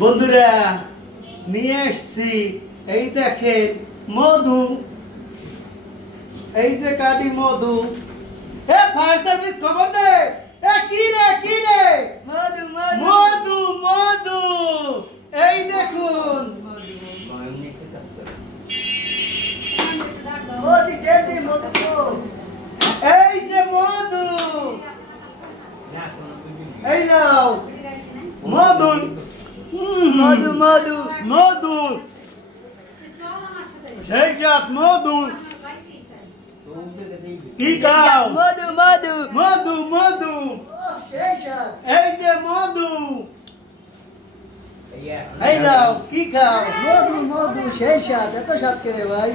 বন্ধুরা নিয়ে এসেছি এই দেখেন মধু, এই যে কাটি মধু। এ ফায়ার সার্ভিস খবর দে। এ কি রে মধু মধু মধু, এই দেখুন এই যে মধু, এই নাও মধু মধু মধু মধু, সেই জাত মধু। কি খাও? মধু মধু মধু মধু, এই যে মধু, এই নাও কি খাও? মধু মধু সেই স্বাদ, এত স্বাদ করে ভাই।